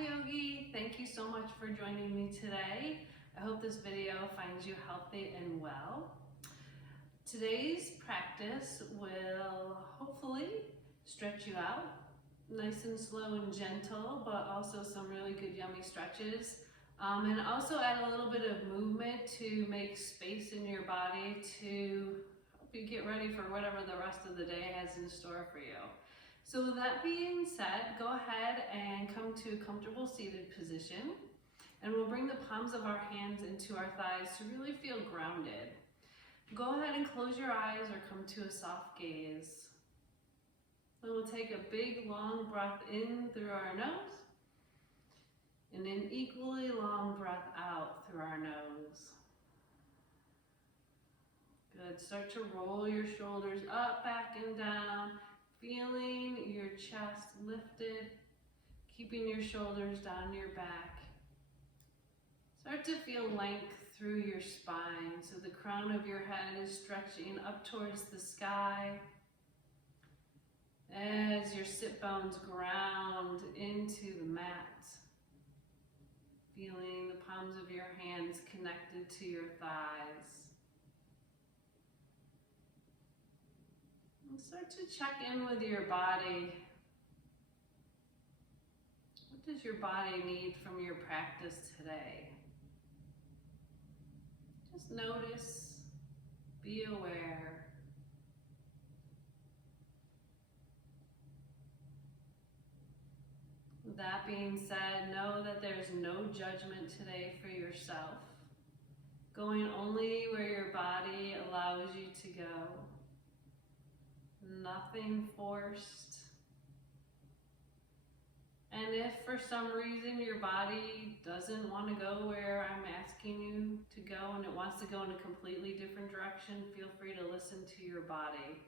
Yogi. Thank you so much for joining me today. I hope this video finds you healthy and well. Today's practice will hopefully stretch you out, nice and slow and gentle, but also some really good yummy stretches. And also add a little bit of movement to make space in your body to help you get ready for whatever the rest of the day has in store for you. So with that being said, go ahead and come to a comfortable seated position, and we'll bring the palms of our hands into our thighs to really feel grounded. Go ahead and close your eyes or come to a soft gaze. Then we'll take a big long breath in through our nose, and an equally long breath out through our nose. Good. Start to roll your shoulders up, back, and down. Feeling your chest lifted, keeping your shoulders down your back. Start to feel length through your spine, so the crown of your head is stretching up towards the sky as your sit bones ground into the mat. Feeling the palms of your hands connected to your thighs. And start to check in with your body. What does your body need from your practice today? Just notice, be aware. With that being said, know that there's no judgment today for yourself. Going only where your body allows you to go. Nothing forced. And if for some reason your body doesn't want to go where I'm asking you to go and it wants to go in a completely different direction, feel free to listen to your body.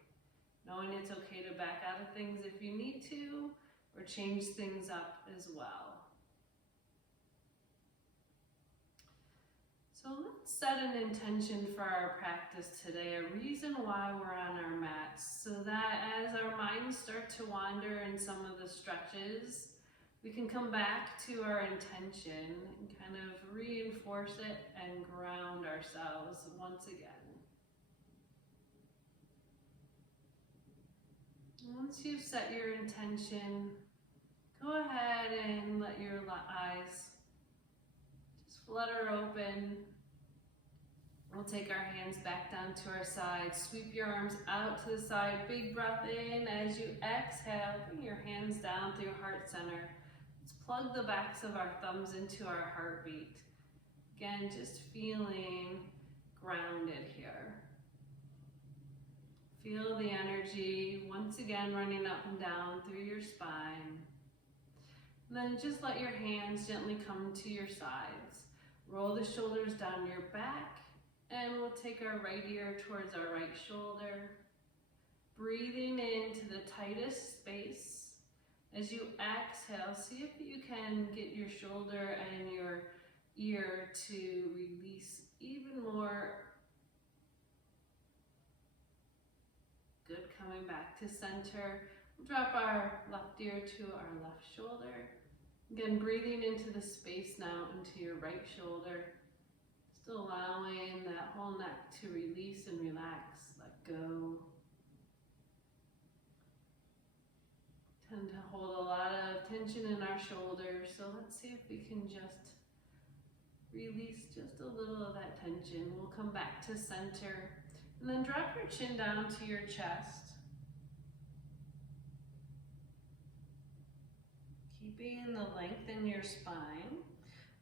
Knowing it's okay to back out of things if you need to, or change things up as well. So let's set an intention for our practice today, a reason why we're on our mats, so that as our minds start to wander in some of the stretches, we can come back to our intention and kind of reinforce it and ground ourselves once again. Once you've set your intention, go ahead and let your eyes just flutter open. We'll take our hands back down to our sides. Sweep your arms out to the side. Big breath in. As you exhale, bring your hands down through your heart center. Let's plug the backs of our thumbs into our heartbeat. Again, just feeling grounded here. Feel the energy once again running up and down through your spine. And then just let your hands gently come to your sides. Roll the shoulders down your back. And we'll take our right ear towards our right shoulder. Breathing into the tightest space. As you exhale, see if you can get your shoulder and your ear to release even more. Good, coming back to center. We'll drop our left ear to our left shoulder. Again, breathing into the space now into your right shoulder. Just allowing that whole neck to release and relax, let go. Tend to hold a lot of tension in our shoulders, so let's see if we can just release just a little of that tension. We'll come back to center, and then drop your chin down to your chest. Keeping the length in your spine.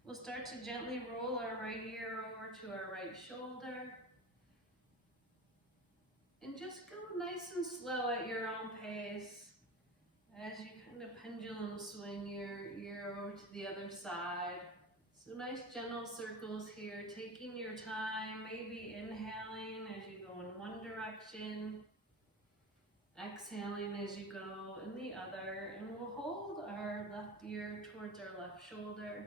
We'll start to gently roll our right ear over to our right shoulder. And just go nice and slow at your own pace as you kind of pendulum swing your ear over to the other side. So nice gentle circles here, taking your time, maybe inhaling as you go in one direction, exhaling as you go in the other, and we'll hold our left ear towards our left shoulder.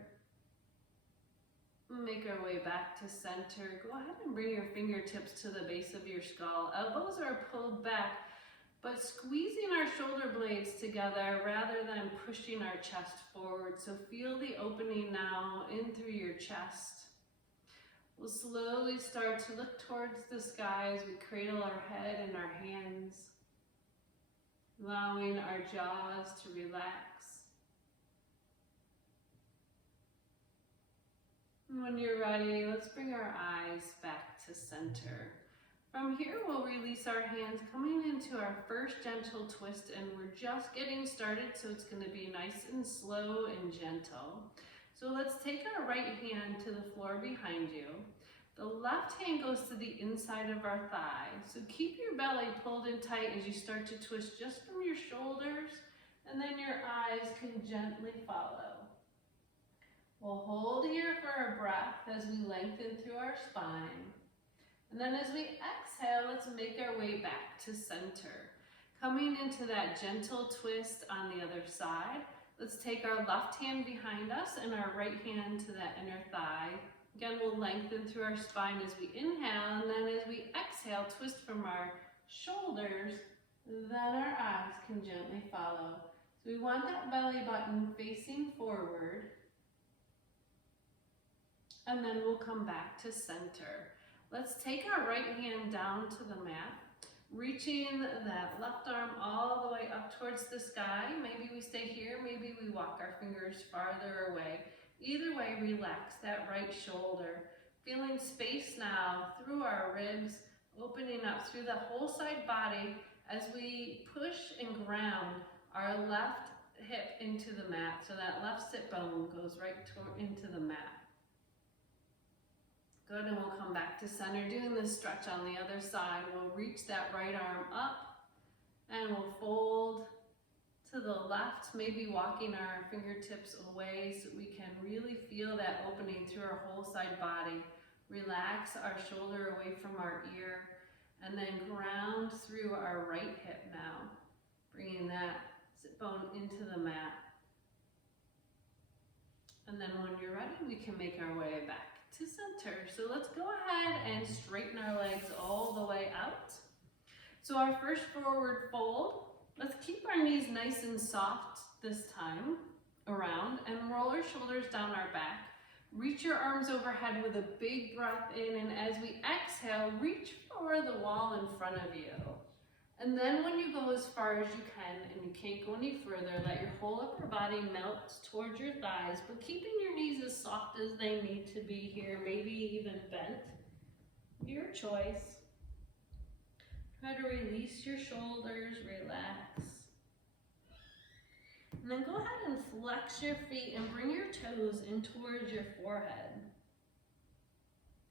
Make our way back to center. Go ahead and bring your fingertips to the base of your skull. Elbows are pulled back, but squeezing our shoulder blades together rather than pushing our chest forward. So feel the opening now in through your chest. We'll slowly start to look towards the sky as we cradle our head in our hands, allowing our jaws to relax. When you're ready, let's bring our eyes back to center. From here, we'll release our hands, coming into our first gentle twist, and we're just getting started, so it's going to be nice and slow and gentle. So let's take our right hand to the floor behind you. The left hand goes to the inside of our thigh. So keep your belly pulled in tight as you start to twist just from your shoulders, and then your eyes can gently follow. We'll hold here for our breath as we lengthen through our spine. And then as we exhale, let's make our way back to center. Coming into that gentle twist on the other side, let's take our left hand behind us and our right hand to that inner thigh. Again, we'll lengthen through our spine as we inhale, and then as we exhale, twist from our shoulders, then our eyes can gently follow. So we want that belly button facing forward, and then we'll come back to center. Let's take our right hand down to the mat, reaching that left arm all the way up towards the sky. Maybe we stay here, maybe we walk our fingers farther away. Either way, relax that right shoulder. Feeling space now through our ribs, opening up through the whole side body as we push and ground our left hip into the mat. So that left sit bone goes right into the mat. Good, and we'll come back to center, doing this stretch on the other side. We'll reach that right arm up, and we'll fold to the left, maybe walking our fingertips away so we can really feel that opening through our whole side body. Relax our shoulder away from our ear, and then ground through our right hip now, bringing that sit bone into the mat. And then when you're ready, we can make our way back to center. So let's go ahead and straighten our legs all the way out. So our first forward fold, let's keep our knees nice and soft this time around, and roll our shoulders down our back. Reach your arms overhead with a big breath in, and as we exhale, reach for the wall in front of you. And then when you go as far as you can and you can't go any further, let your whole upper body melt towards your thighs, but keeping your knees as soft as they need to be here, maybe even bent. Your choice. Try to release your shoulders, relax. And then go ahead and flex your feet and bring your toes in towards your forehead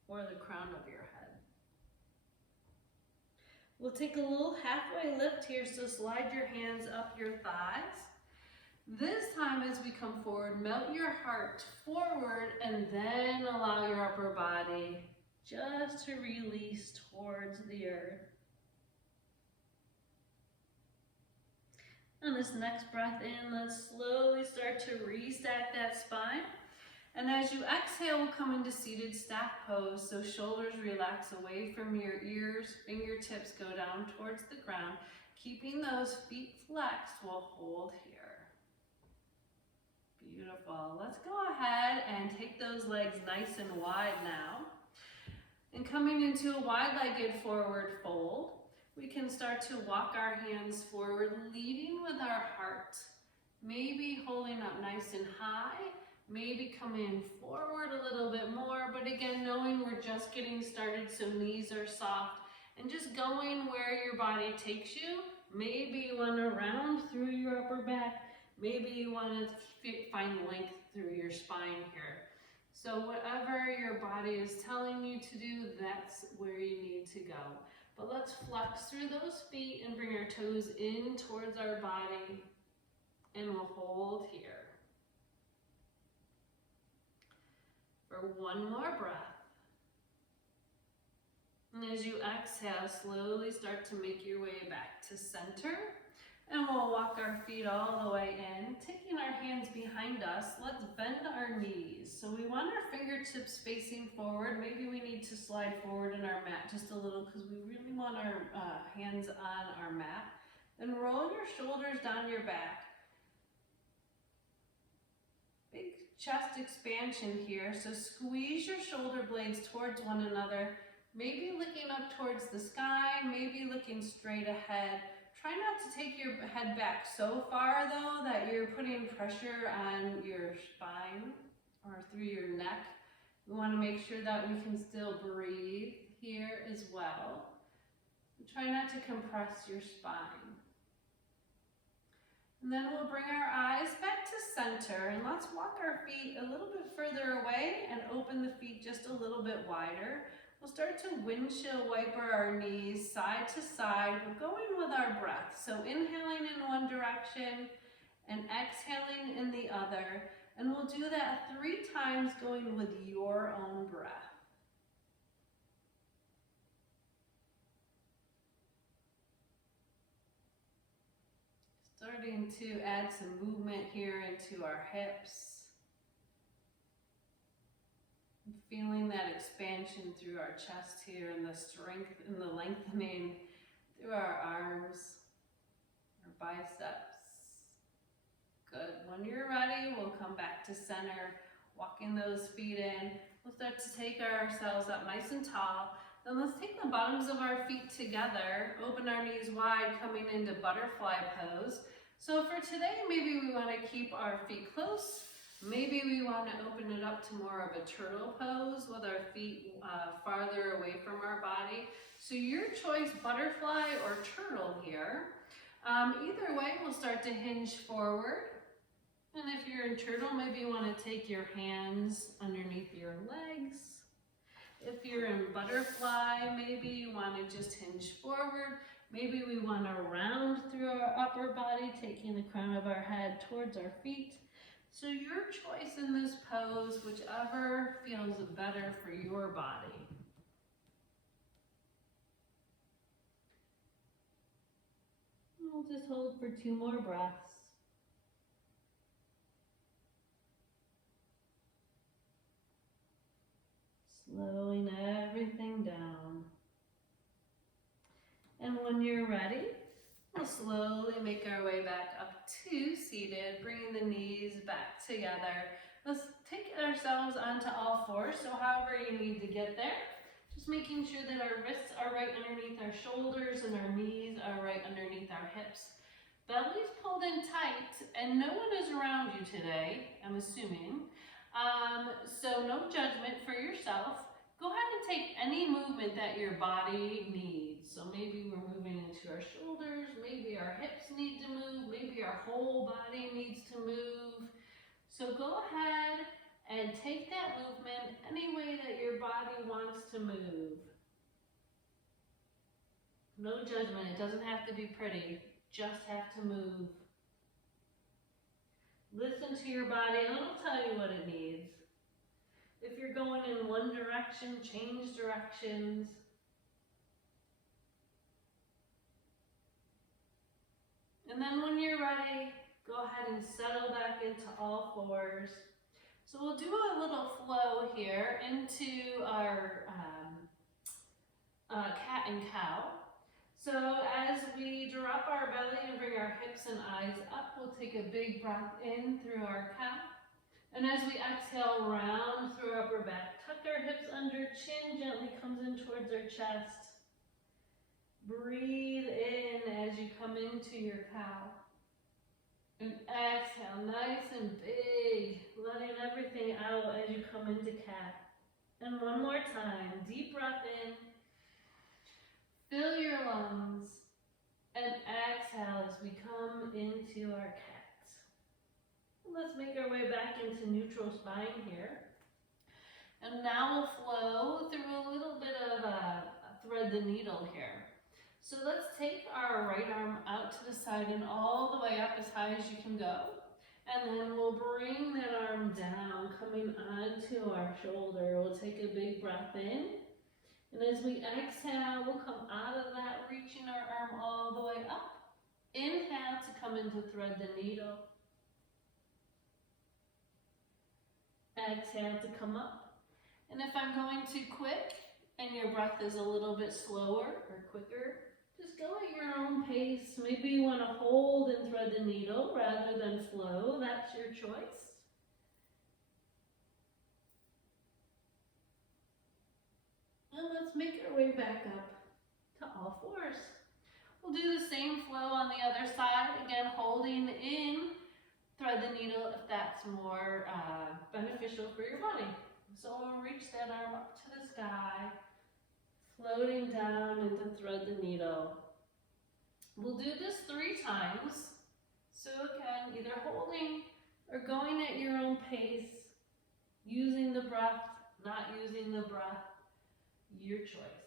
or the crown of your head. We'll take a little halfway lift here, so slide your hands up your thighs. This time as we come forward, melt your heart forward and then allow your upper body just to release towards the earth. On this next breath in, let's slowly start to restack that spine. And as you exhale, we'll come into seated stack pose. So shoulders relax away from your ears, fingertips go down towards the ground. Keeping those feet flexed, we'll hold here. Beautiful. Let's go ahead and take those legs nice and wide now. And coming into a wide-legged forward fold, we can start to walk our hands forward, leading with our heart. Maybe holding up nice and high. Maybe come in forward a little bit more, but again, knowing we're just getting started, so knees are soft, and just going where your body takes you. Maybe you want to round through your upper back. Maybe you want to find length through your spine here. So whatever your body is telling you to do, that's where you need to go. But let's flex through those feet and bring our toes in towards our body, and we'll hold here. For one more breath. And as you exhale, slowly start to make your way back to center. And we'll walk our feet all the way in. Taking our hands behind us, let's bend our knees. So we want our fingertips facing forward. Maybe we need to slide forward in our mat just a little because we really want our hands on our mat. And roll your shoulders down your back. Big chest expansion here, so squeeze your shoulder blades towards one another, maybe looking up towards the sky, maybe looking straight ahead. Try not to take your head back so far though that you're putting pressure on your spine or through your neck. We want to make sure that we can still breathe here as well. Try not to compress your spine. And then we'll bring our eyes back to center and let's walk our feet a little bit further away and open the feet just a little bit wider. We'll start to windshield wiper our knees side to side. We're going with our breath. So inhaling in one direction and exhaling in the other. And we'll do that 3 times going with your own breath. Starting to add some movement here into our hips. Feeling that expansion through our chest here and the strength and the lengthening through our arms, our biceps. Good. When you're ready, we'll come back to center, walking those feet in. We'll start to take ourselves up nice and tall. Then let's take the bottoms of our feet together, open our knees wide, coming into butterfly pose. So for today, maybe we want to keep our feet close. Maybe we want to open it up to more of a turtle pose with our feet farther away from our body. So your choice, butterfly or turtle here. Either way, we'll start to hinge forward. And if you're in turtle, maybe you want to take your hands underneath your legs. If you're in butterfly, maybe you want to just hinge forward. Maybe we want to round through our upper body, taking the crown of our head towards our feet. So your choice in this pose, whichever feels better for your body. We'll just hold for 2 more breaths. Slowing everything down. And when you're ready, we'll slowly make our way back up to seated, bringing the knees back together. Let's take ourselves onto all fours, so however you need to get there. Just making sure that our wrists are right underneath our shoulders and our knees are right underneath our hips. Belly's pulled in tight, and no one is around you today, I'm assuming. So no judgment for yourself. Go ahead and take any movement that your body needs. So maybe we're moving into our shoulders, maybe our hips need to move, maybe our whole body needs to move. So go ahead and take that movement any way that your body wants to move. No judgment, it doesn't have to be pretty, just have to move. Listen to your body and it'll tell you what it needs. If you're going in one direction, change directions. And then when you're ready, go ahead and settle back into all fours. So we'll do a little flow here into our cat and cow. So as we drop our belly and bring our hips and eyes up, we'll take a big breath in through our cow. And as we exhale, round through our upper back, tuck our hips under, chin gently comes in towards our chest. Breathe in as you come into your cow. And exhale, nice and big, letting everything out as you come into cat. And one more time, deep breath in. Fill your lungs. And exhale as we come into our cat. Let's make our way back into neutral spine here. And now we'll flow through a little bit of thread the needle here. So let's take our right arm out to the side and all the way up as high as you can go. And then we'll bring that arm down, coming onto our shoulder. We'll take a big breath in. And as we exhale, we'll come out of that, reaching our arm all the way up. Inhale to come into thread the needle. Exhale to come up. And if I'm going too quick and your breath is a little bit slower or quicker, Just go at your own pace. Maybe you want to hold and thread the needle rather than flow. That's your choice. And let's make our way back up to all fours. We'll do the same flow on the other side. Again, holding in, thread the needle if that's more beneficial for your body. So we'll reach that arm up to the sky, floating down and to thread the needle. We'll do this 3 times. So again, either holding or going at your own pace, using the breath, not using the breath, your choice.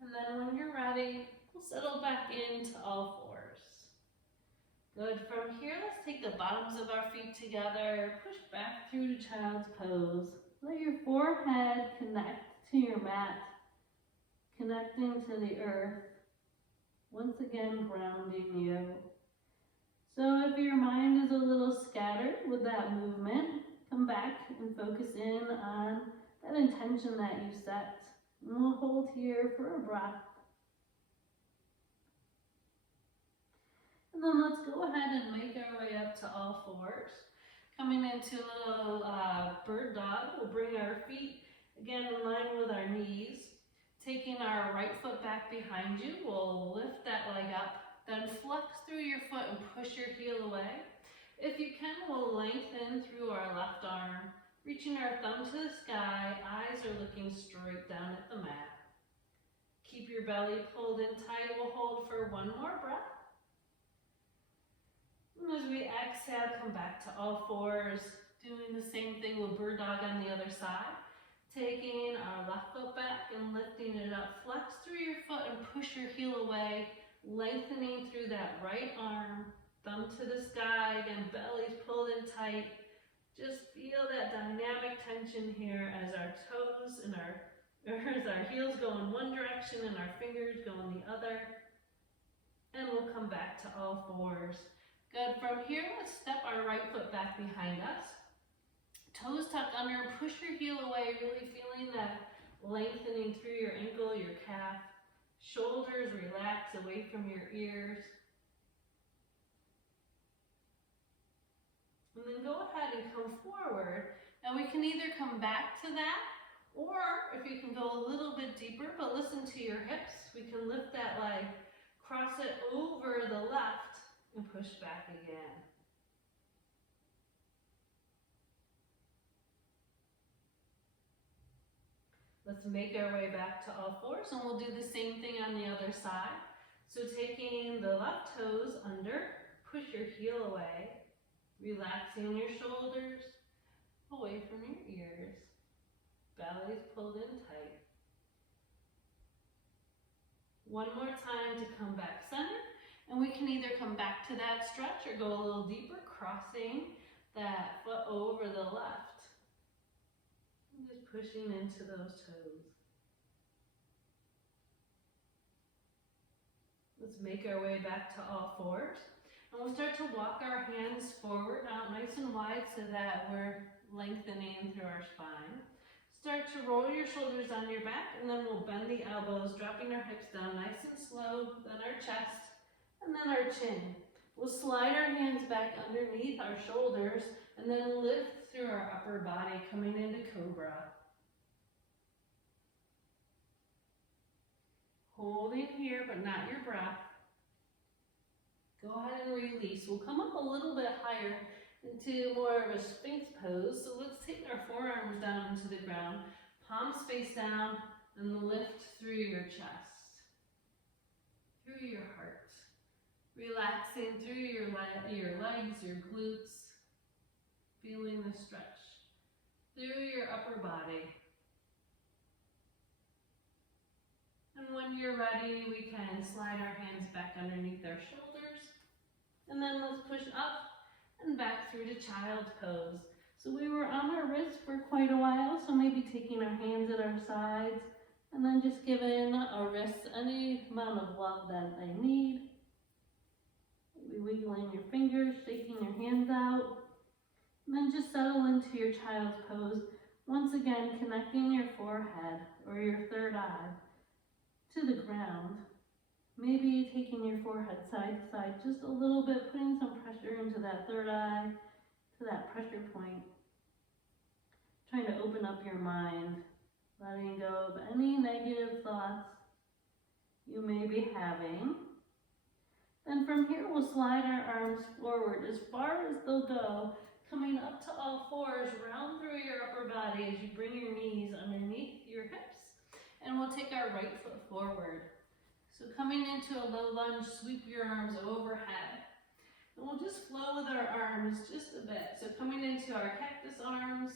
And then when you're ready, we'll settle back into all fours. Good. From here, let's take the bottoms of our feet together, push back through to child's pose. Let your forehead connect to your mat, connecting to the earth, once again grounding you. So if your mind is a little scattered with that movement, come back and focus in on that intention that you set. And we'll hold here for a breath. And then let's go ahead and make our way up to all fours. Coming into a little bird dog, we'll bring our feet again in line with our knees. Taking our right foot back behind you, we'll lift that leg up. Then flex through your foot and push your heel away. If you can, we'll lengthen through our left arm, reaching our thumb to the sky, eyes are looking straight down at the mat. Keep your belly pulled in tight. We'll hold for one more breath. And as we exhale, come back to all fours, doing the same thing with bird dog on the other side. Taking our left foot back and lifting it up. Flex through your foot and push your heel away. Lengthening through that right arm, thumb to the sky, again, belly's pulled in tight. Just feel that dynamic tension here as our toes and as our heels go in one direction and our fingers go in the other. And we'll come back to all fours. Good. From here, let's step our right foot back behind us. Toes tucked under and push your heel away, really feeling that lengthening through your ankle, your calf. Shoulders relax away from your ears. And then go ahead and come forward. And we can either come back to that, or if you can go a little bit deeper, but listen to your hips, we can lift that leg, cross it over the left, and push back again. Let's make our way back to all fours, and we'll do the same thing on the other side. So taking the left toes under, push your heel away, relaxing your shoulders away from your ears. Belly's pulled in tight. One more time to come back center, and we can either come back to that stretch or go a little deeper, crossing that foot over the left. Just pushing into those toes. Let's make our way back to all fours. And we'll start to walk our hands forward, out nice and wide so that we're lengthening through our spine. Start to roll your shoulders on your back, and then we'll bend the elbows, dropping our hips down nice and slow, then our chest, and then our chin. We'll slide our hands back underneath our shoulders, and then lift through our upper body, coming into Cobra. Holding here, but not your breath. Go ahead and release. We'll come up a little bit higher into more of a Sphinx pose. So let's take our forearms down into the ground, palms face down, and lift through your chest, through your heart. Relaxing through your legs, your glutes. Feeling the stretch through your upper body. And when you're ready, we can slide our hands back underneath our shoulders. And then let's push up and back through to child's pose. So we were on our wrists for quite a while, so maybe taking our hands at our sides and then just giving our wrists any amount of love that they need. Maybe wiggling your fingers, shaking your hands out. And then just settle into your child's pose. Once again, connecting your forehead or your third eye to the ground. Maybe taking your forehead side to side just a little bit, putting some pressure into that third eye, to that pressure point. Trying to open up your mind, letting go of any negative thoughts you may be having. Then from here, we'll slide our arms forward as far as they'll go, coming up to all fours, round through your upper body as you bring your knees underneath your hips. And we'll take our right foot forward. So coming into a low lunge, sweep your arms overhead. And we'll just flow with our arms just a bit. So coming into our cactus arms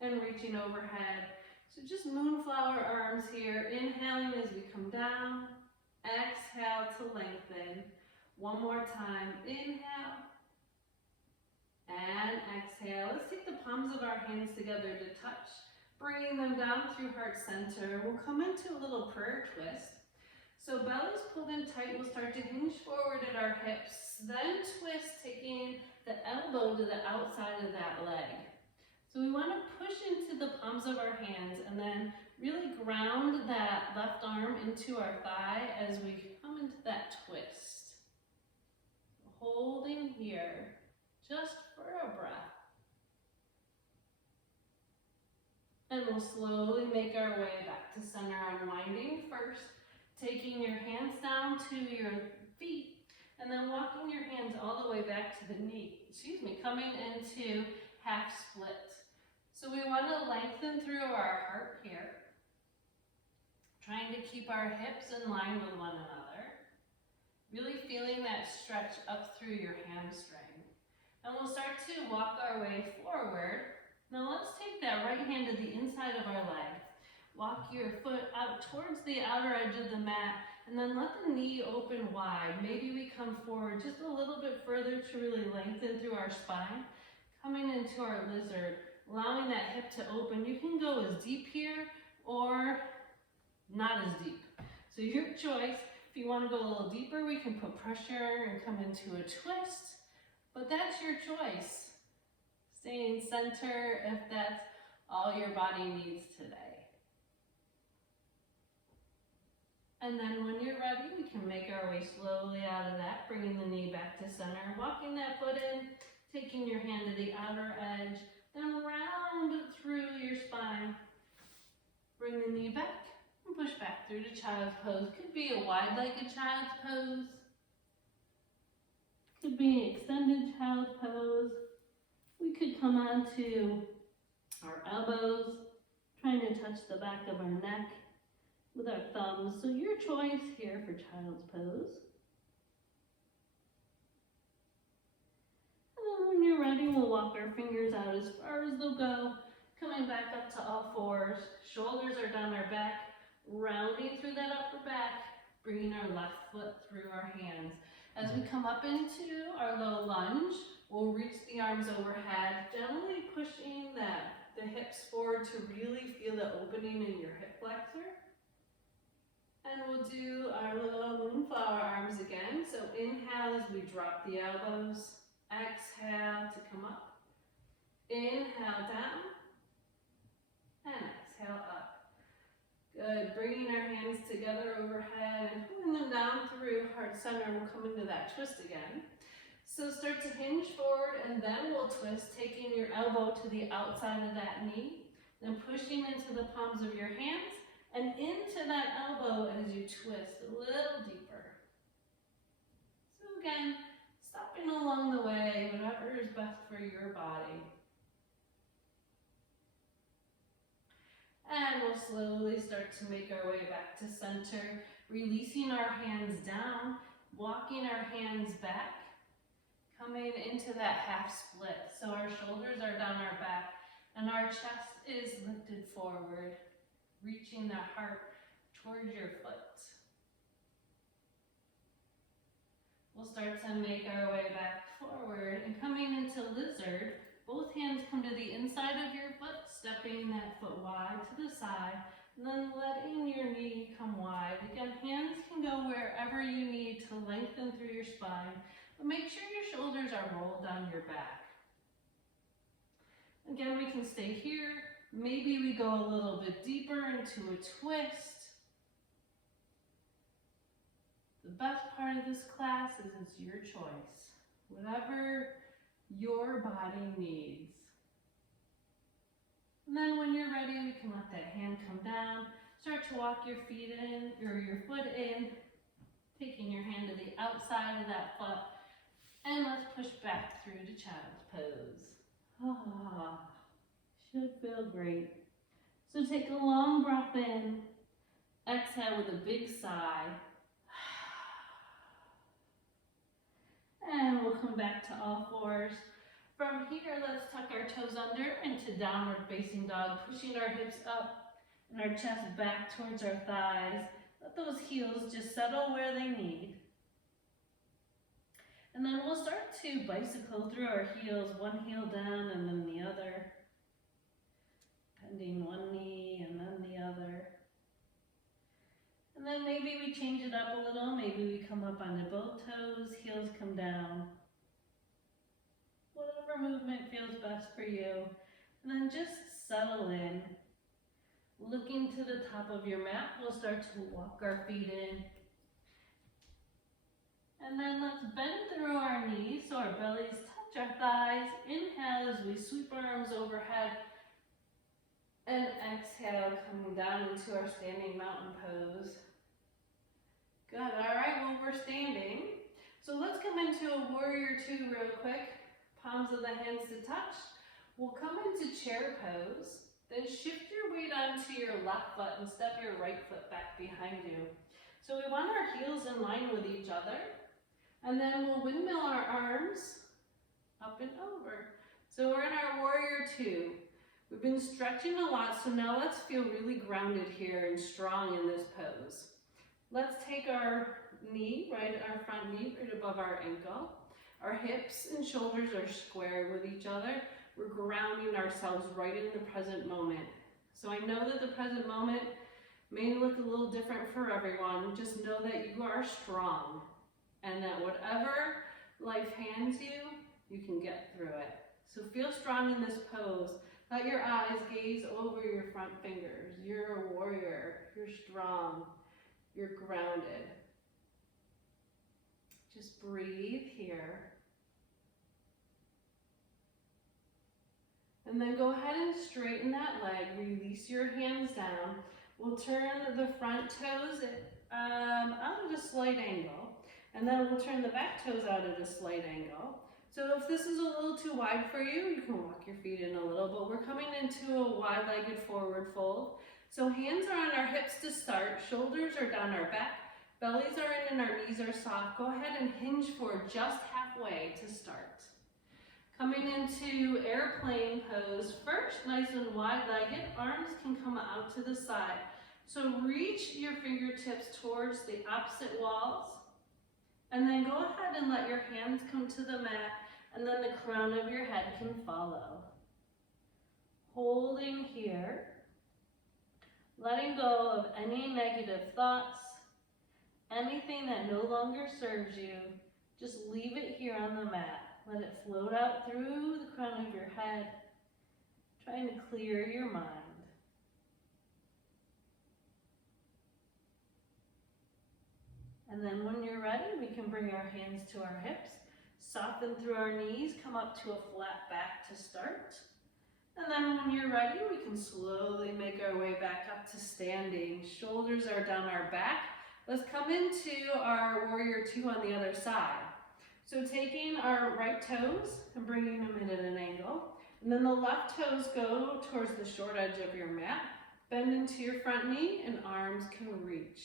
and reaching overhead. So just moonflower arms here, inhaling as we come down. Exhale to lengthen. One more time, inhale. And exhale. Let's take the palms of our hands together to touch, bringing them down through heart center. We'll come into a little prayer twist. So belly's pulled in tight, we'll start to hinge forward at our hips, then twist, taking the elbow to the outside of that leg. So we want to push into the palms of our hands and then really ground that left arm into our thigh as we come into that twist. Holding here, just for a breath. And we'll slowly make our way back to center, unwinding first. Taking your hands down to your feet and then walking your hands all the way back to the knee. Coming into half split. So we want to lengthen through our heart here. Trying to keep our hips in line with one another. Really feeling that stretch up through your hamstring. And we'll start to walk our way forward. Now let's take that right hand to the inside of our leg. Walk your foot out towards the outer edge of the mat and then let the knee open wide. Maybe we come forward just a little bit further to really lengthen through our spine. Coming into our lizard, allowing that hip to open. You can go as deep here or not as deep. So your choice. If you want to go a little deeper, we can put pressure and come into a twist. But that's your choice. Staying center if that's all your body needs today. And then when you're ready, we can make our way slowly out of that, bringing the knee back to center, walking that foot in, taking your hand to the outer edge, then round through your spine. Bring the knee back and push back through to child's pose. Could be a wide-legged child's pose. Could be an extended child's pose. We could come onto our elbows, trying to touch the back of our neck with our thumbs. So your choice here for child's pose. And then when you're ready, we'll walk our fingers out as far as they'll go, coming back up to all fours. Shoulders are down our back, rounding through that upper back, bringing our left foot through our hands. As we come up into our low lunge, we'll reach the arms overhead, gently pushing the hips forward to really feel the opening in your hip flexor. And we'll do our little moonflower arms again. So inhale as we drop the elbows. Exhale to come up. Inhale down. And exhale up. Good. Bringing our hands together overhead and pulling them down through heart center. We'll come into that twist again. So start to hinge forward and then we'll twist, taking your elbow to the outside of that knee. Then pushing into the palms of your hands. And into that elbow as you twist a little deeper. So again, stopping along the way, whatever is best for your body. And we'll slowly start to make our way back to center, releasing our hands down, walking our hands back, coming into that half split. So our shoulders are down our back and our chest is lifted forward. Reaching the heart towards your foot. We'll start to make our way back forward and coming into lizard. Both hands come to the inside of your foot, stepping that foot wide to the side, and then letting your knee come wide. Again, hands can go wherever you need to lengthen through your spine, but make sure your shoulders are rolled down your back. Again, we can stay here. Maybe we go a little bit deeper into a twist. The best part of this class is it's your choice. Whatever your body needs. And then when you're ready, we can let that hand come down. Start to walk your feet in, or your foot in, taking your hand to the outside of that foot. And let's push back through to child's pose. Ah, should feel great. So take a long breath in. Exhale with a big sigh. And we'll come back to all fours. From here, let's tuck our toes under into downward facing dog, pushing our hips up and our chest back towards our thighs. Let those heels just settle where they need. And then we'll start to bicycle through our heels, one heel down and then the other. Bending one knee and then the other. And then maybe we change it up a little. Maybe we come up onto both toes, heels come down. Whatever movement feels best for you. And then just settle in. Looking to the top of your mat, we'll start to walk our feet in. And then let's bend through our knees so our bellies touch our thighs. Inhale as we sweep our arms overhead. And exhale, coming down into our standing mountain pose. Good, all right, well, we're standing. So let's come into a warrior two real quick. Palms of the hands to touch. We'll come into chair pose. Then shift your weight onto your left foot and step your right foot back behind you. So we want our heels in line with each other. And then we'll windmill our arms up and over. So we're in our warrior two. We've been stretching a lot, so now let's feel really grounded here and strong in this pose. Let's take our knee, our front knee right above our ankle. Our hips and shoulders are square with each other. We're grounding ourselves right in the present moment. So I know that the present moment may look a little different for everyone. Just know that you are strong and that whatever life hands you, you can get through it. So feel strong in this pose. Let your eyes gaze over your front fingers. You're a warrior. You're strong. You're grounded. Just breathe here. And then go ahead and straighten that leg. Release your hands down. We'll turn the front toes out at a slight angle. And then we'll turn the back toes out at a slight angle. So if this is a little too wide for you, you can walk your feet in a little, but we're coming into a wide-legged forward fold. So hands are on our hips to start, shoulders are down our back, bellies are in and our knees are soft. Go ahead and hinge forward just halfway to start. Coming into airplane pose, first nice and wide-legged, arms can come out to the side. So reach your fingertips towards the opposite walls, and then go ahead and let your hands come to the mat, and then the crown of your head can follow. Holding here, letting go of any negative thoughts, anything that no longer serves you, just leave it here on the mat. Let it float out through the crown of your head, trying to clear your mind. And then when you're ready, we can bring our hands to our hips, soften through our knees, come up to a flat back to start. And then when you're ready, we can slowly make our way back up to standing. Shoulders are down our back. Let's come into our warrior two on the other side. So taking our right toes and bringing them in at an angle. And then the left toes go towards the short edge of your mat. Bend into your front knee and arms can reach.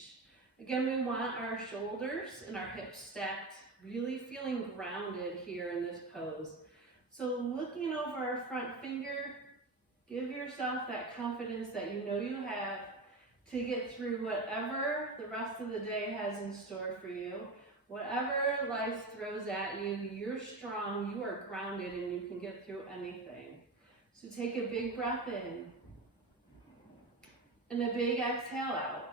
Again, we want our shoulders and our hips stacked, really feeling grounded here in this pose. So looking over our front finger, give yourself that confidence that you know you have to get through whatever the rest of the day has in store for you. Whatever life throws at you, you're strong, you are grounded, and you can get through anything. So take a big breath in and a big exhale out.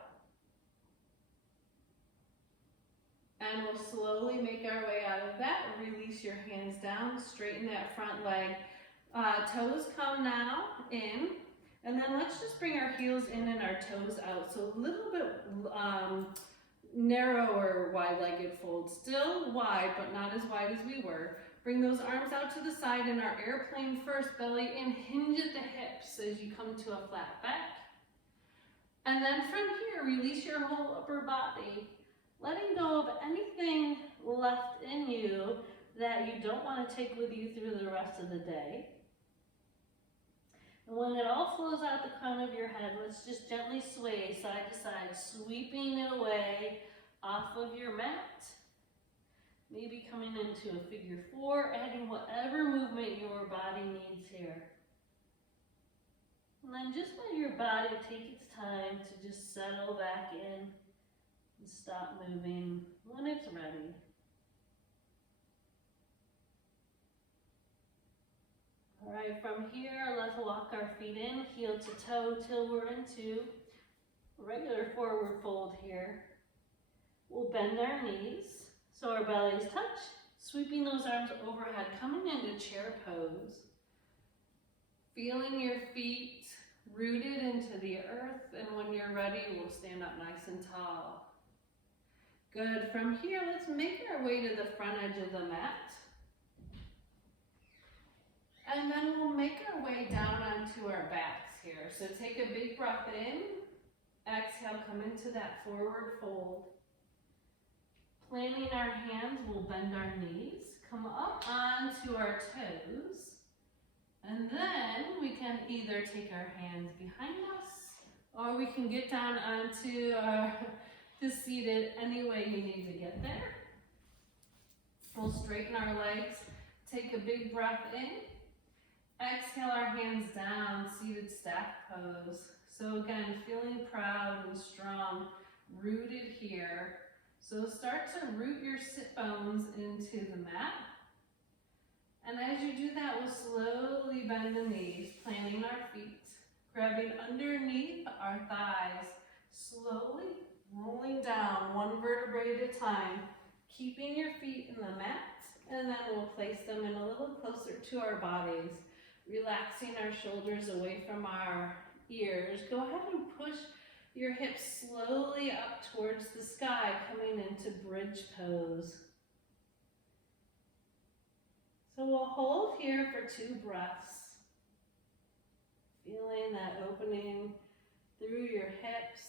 And we'll slowly make our way out of that. Release your hands down, straighten that front leg. Toes come now in, and then let's just bring our heels in and our toes out. So a little bit narrower wide-legged fold, still wide, but not as wide as we were. Bring those arms out to the side in our airplane first, belly in, hinge at the hips as you come to a flat back. And then from here, release your whole upper body, letting go of anything left in you that you don't want to take with you through the rest of the day. And when it all flows out the crown of your head, let's just gently sway side to side, sweeping it away off of your mat. Maybe coming into a figure four, adding whatever movement your body needs here. And then just let your body take its time to just settle back in and stop moving when it's ready. All right, from here, let's walk our feet in, heel to toe, till we're into regular forward fold here. We'll bend our knees so our bellies touch, sweeping those arms overhead, coming into chair pose. Feeling your feet rooted into the earth, and when you're ready, we'll stand up nice and tall. Good. From here, let's make our way to the front edge of the mat. And then we'll make our way down onto our backs here. So take a big breath in. Exhale, come into that forward fold. Planting our hands, we'll bend our knees. Come up onto our toes. And then we can either take our hands behind us, or we can get down onto the seated any way you need to get there. We'll straighten our legs. Take a big breath in. Exhale our hands down, seated stack pose. So again, feeling proud and strong, rooted here. So start to root your sit bones into the mat. And as you do that, we'll slowly bend the knees, planting our feet, grabbing underneath our thighs, slowly rolling down one vertebrae at a time, keeping your feet in the mat, and then we'll place them in a little closer to our bodies. Relaxing our shoulders away from our ears. Go ahead and push your hips slowly up towards the sky, coming into bridge pose. So we'll hold here for 2 breaths. Feeling that opening through your hips,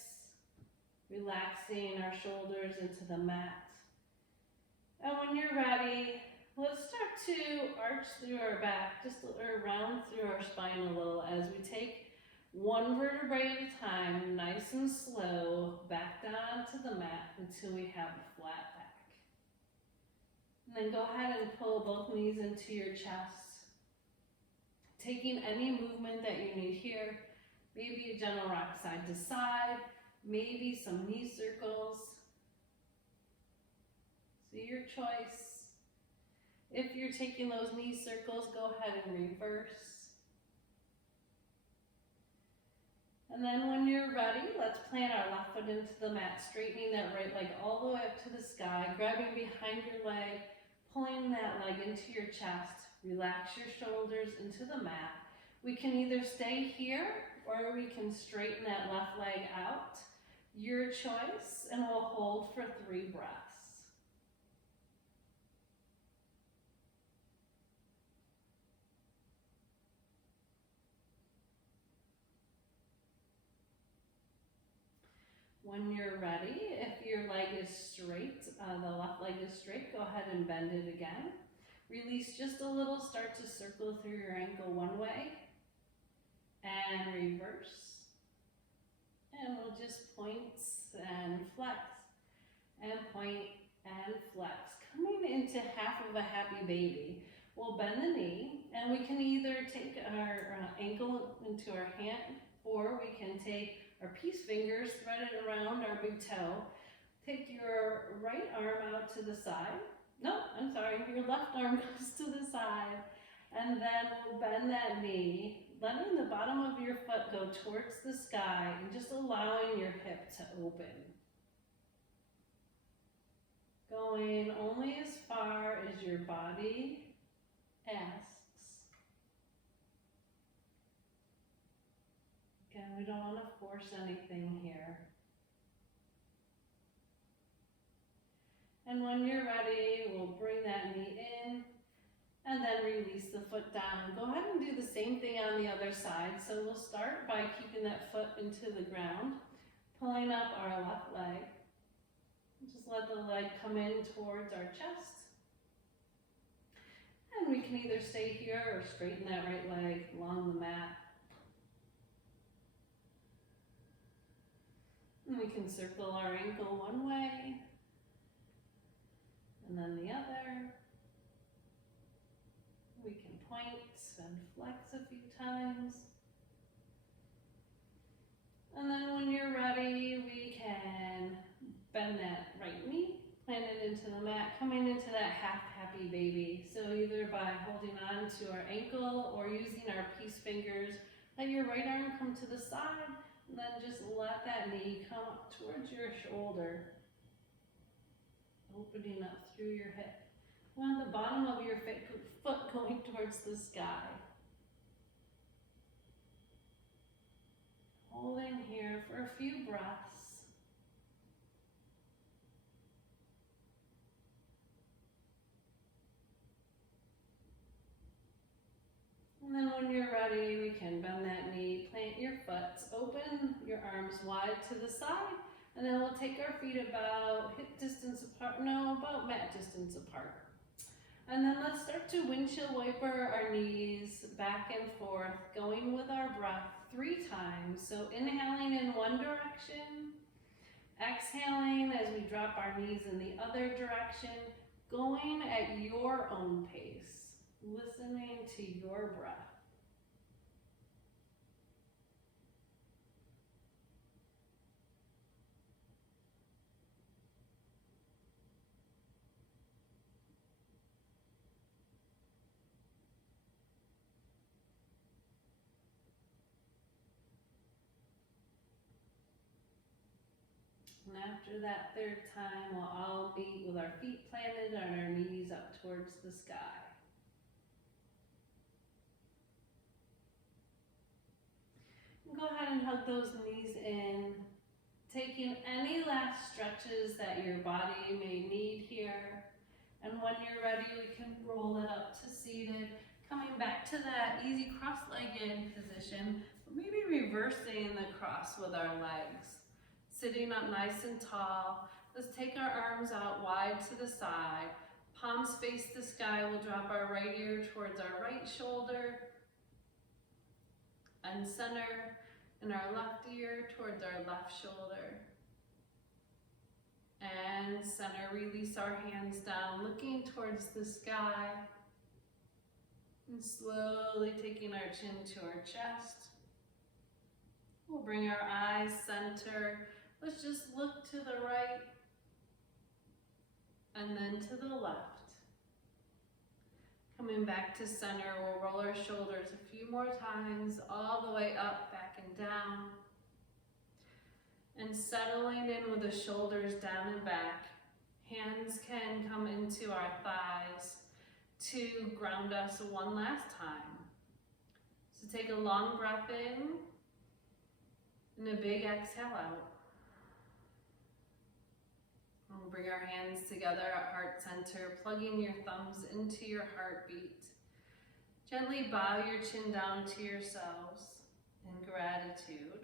relaxing our shoulders into the mat. And when you're ready, let's start to arch through our back, just round through our spine a little as we take one vertebrae at a time, nice and slow, back down to the mat until we have a flat back. And then go ahead and pull both knees into your chest. Taking any movement that you need here, maybe a gentle rock side to side, maybe some knee circles. So your choice. If you're taking those knee circles, go ahead and reverse. And then when you're ready, let's plant our left foot into the mat, straightening that right leg all the way up to the sky, grabbing behind your leg, pulling that leg into your chest. Relax your shoulders into the mat. We can either stay here or we can straighten that left leg out. Your choice, and we'll hold for 3 breaths. When you're ready, if your leg is straight, the left leg is straight, go ahead and bend it again. Release just a little, start to circle through your ankle one way, and reverse. And we'll just point and flex, and point and flex. Coming into half of a happy baby, we'll bend the knee, and we can either take our ankle into our hand, or we can take our peace fingers, thread it around our big toe. Take your right arm out to the side. No, I'm sorry, your left arm goes to the side. And then we'll bend that knee, letting the bottom of your foot go towards the sky and just allowing your hip to open. Going only as far as your body asks. we don't want to force anything here. And when you're ready, we'll bring that knee in and then release the foot down. Go ahead and do the same thing on the other side. So we'll start by keeping that foot into the ground, pulling up our left leg. Just let the leg come in towards our chest. And we can either stay here or straighten that right leg along the mat. And we can circle our ankle one way and then the other. We can point and flex a few times. And then when you're ready, we can bend that right knee, plant it into the mat, coming into that half happy baby. So either by holding on to our ankle or using our peace fingers, let your right arm come to the side, and then just let that knee come up towards your shoulder, opening up through your hip. You want the bottom of your foot going towards the sky. Holding here for a few breaths. And then when you're ready, we can bend that knee, plant your foot, open your arms wide to the side, and then we'll take our feet about hip distance apart, no, about mat distance apart. And then let's start to windshield wiper our knees back and forth, going with our breath 3 times. So inhaling in one direction, exhaling as we drop our knees in the other direction, going at your own pace, listening to your breath. And after that 3rd time, we'll all be with our feet planted and our knees up towards the sky. And go ahead and hug those knees in, taking any last stretches that your body may need here. And when you're ready, we can roll it up to seated, coming back to that easy cross-legged position, but maybe reversing the cross with our legs. Sitting up nice and tall. Let's take our arms out wide to the side. Palms face the sky. We'll drop our right ear towards our right shoulder and center, and our left ear towards our left shoulder. And center, release our hands down, looking towards the sky. And slowly taking our chin to our chest. We'll bring our eyes center. Let's just look to the right and then to the left. Coming back to center, we'll roll our shoulders a few more times, all the way up, back and down. And settling in with the shoulders down and back. Hands can come into our thighs to ground us one last time. So take a long breath in and a big exhale out. We'll bring our hands together at heart center, plugging your thumbs into your heartbeat. Gently bow your chin down to yourselves in gratitude.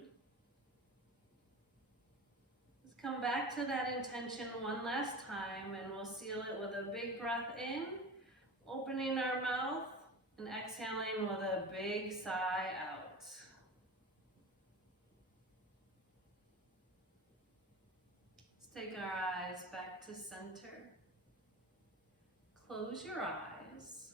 Let's come back to that intention one last time, and we'll seal it with a big breath in, opening our mouth, and exhaling with a big sigh out. Take our eyes back to center. Close your eyes.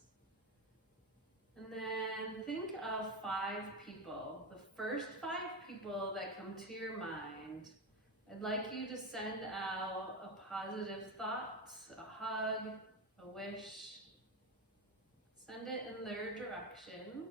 And then think of 5 people. The first 5 people that come to your mind. I'd like you to send out a positive thought, a hug, a wish. Send it in their direction.